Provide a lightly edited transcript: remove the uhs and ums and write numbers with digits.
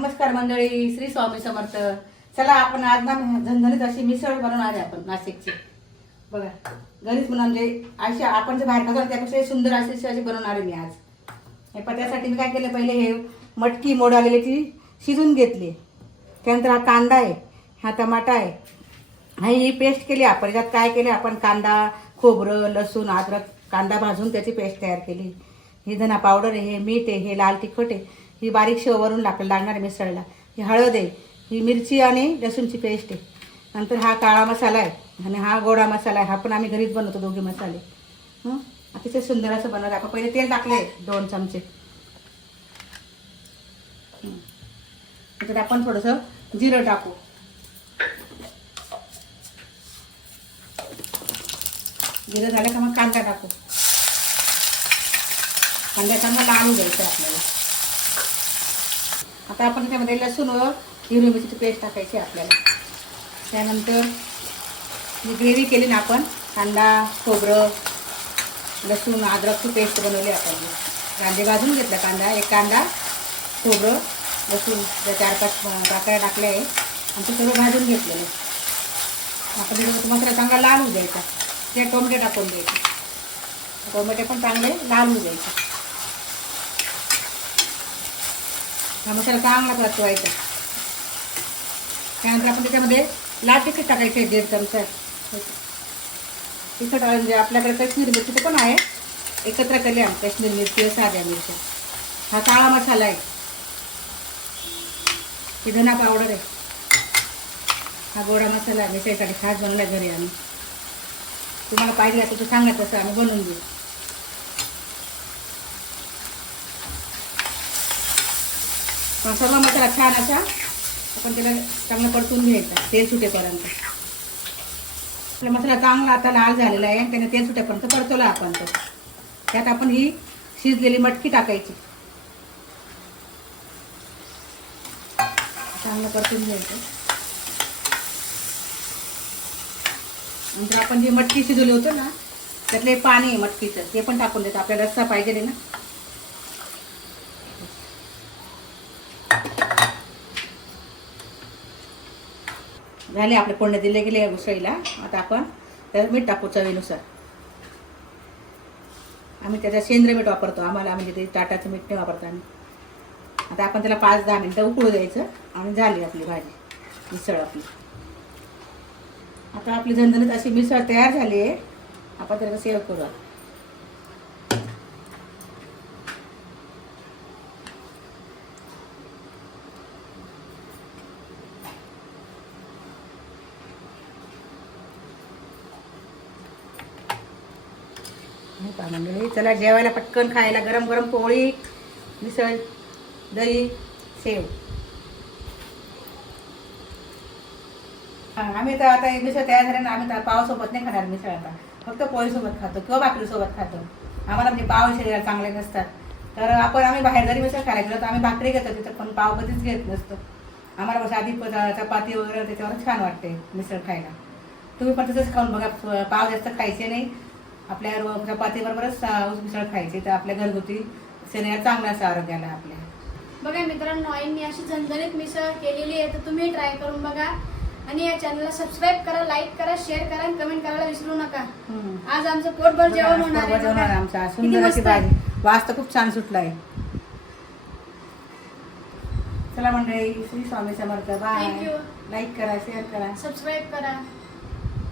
नमस्कार मंडळी, श्री स्वामी समर्थ. चला आपण आज ना झणझणीत अशी मिसळ बनवणार आहे आपण नाशिकची. बघा घरीच म्हणजे अशी आपण जे बाहेर खातो त्यापेक्षा सुंदर अशी बनवणार आहे मी आज. हे त्यासाठी मी काय केलं, पहिले हे मटकी मोड आलेली ती शिजून घेतली. त्यानंतर हा कांदा आहे, हा टमाटा आहे, ही पेस्ट केली आपण. याच्यात काय केले आपण, कांदा, खोबरं, लसूण, अद्रक, कांदा भाजून त्याची पेस्ट तयार केली. ही धना पावडर आहे, हे मीठ आहे, हे लाल तिखट आहे, ही बारीक शेववरून लागणार आहे मिसळला, ही हळद आहे, ही मिरची आणि लसूणची पेस्ट आहे. नंतर हा काळा मसाला आहे आणि हा गोडा मसाला आहे. हा पण आम्ही घरीच बनवतो दोघे मसाले. अतिशय सुंदर असं बनवलं. आपण पहिले तेल टाकले 2 चमचे. त्याच्यात आपण थोडंसं जिरं टाकू. जिरं झालं का मग कांदा टाकू. कांदा चांगला लावून द्यायचं आपल्याला. आता आपण त्यामध्ये लसूण व हिरवी मिरचीची पेस्ट टाकायची आपल्याला. त्यानंतर ही ग्रेव्ही केली ना आपण, कांदा, खोबरं, लसूण, अद्रकची पेस्ट बनवली आपण. कांदे भाजून घेतला. एक कांदा, खोबरं, लसूण 4-5 पाकळ्या टाकल्या आहे आणि ते सगळं भाजून घेतलेलं. आपण मसाला चांगला लाल होऊ द्यायचा. ते टोमॅटो टाकून द्यायचे. टोमॅटो पण चांगले लाल होऊ द्यायचे. हा मसाला चांगला परतवायचा. त्यानंतर आपण त्याच्यामध्ये लाल तिखट टाकायचे 1.5 चमचा. तिखट म्हणजे आपल्याकडे काश्मीरी मिरची पण आहे, एकत्र केली आम्ही काश्मीरी मिरची, साध्या मिरच्या. हा काळा मसाला आहे, ही धना पावडर आहे, हा गोडा मसाला आहे. मिसळीसाठी खास बनवला घरी आम्ही. तुम्हाला पाहिजे असं तर सांगा, तसं आम्ही बनवून देऊ. सर्व मसाला छान असा आपण त्याला चांगला परतून घ्यायचा तेल सुटेपर्यंत. आपला मसाला चांगला आता लाल झालेला आहे आणि त्याने तेल सुटेपर्यंत परतवला आपण. तो त्यात आपण ही शिजलेली मटकी टाकायची. चांगलं परतून घ्यायचं. नंतर आपण जी मटकी शिजवली होतं ना, त्यातले पाणी आहे मटकीचं, ते पण टाकून देतो. आपल्याला रस्सा पाहिजे ना. झाले आपले फोडणी दिले गेले उसळीला. आता आपण त्यात मीठ टाकू चवीनुसार. आम्ही त्याच्यात सेंद्रिय मीठ वापरतो. आम्हाला म्हणजे ते टाटाचं मीठ नाही वापरतो आम्ही. आता आपण त्याला 5-10 मिनिटं उकळू द्यायचं आणि झाली आपली भाजी, मिसळ आपली. आता आपली झणझणीत अशी मिसळ तयार झाली आहे. आपण त्याला सेव करू. मंडळी चला जेवायला पटकन खायला गरम गरम पोळी, मिसळ, दही, सेव. आम्ही तर आता मिसळ तयार झाली ना, आम्ही तर पावासोबत नाही खाणार मिसळ. आता फक्त पोळीसोबत खातो किंवा भाकरीसोबत खातो. आम्हाला म्हणजे पाव शरीराला चांगले नसतात. तर आम्ही बाहेर जरी मिसळ खायला गेलो तर आम्ही भाकरी घेतो तिथं, पण पाव कधीच घेत नसतो. आम्हाला बस आधी चपाती वगैरे त्याच्यावर छान वाटते मिसळ खायला. तुम्ही पण तसंच खाऊन बघा. पाव जास्त खायचे नाही. आपल्या चपातीबरोबरच मिसळ खायची, तर आपल्या घरगुती शरीराला चांगला असं आरोग्याला आपल्या. बघा मित्रांनो, आईंनी अशी झणझणीत मिसळ केलेली आहे, तर तुम्ही ट्राय करून बघा. आणि या चॅनलला सबस्क्राईब करा, लाईक करा, शेअर करा आणि कमेंट करायला विसरू नका. आज आमचं पोटभर जेवण होणार आहे. आमचा सुंदर अशी भाजी. वास तर खूप छान सुटला आहे. चला मंडळी, श्री स्वामी समर्थ. बाय. लाईक करा, शेअर करा, सबस्क्राईब करा.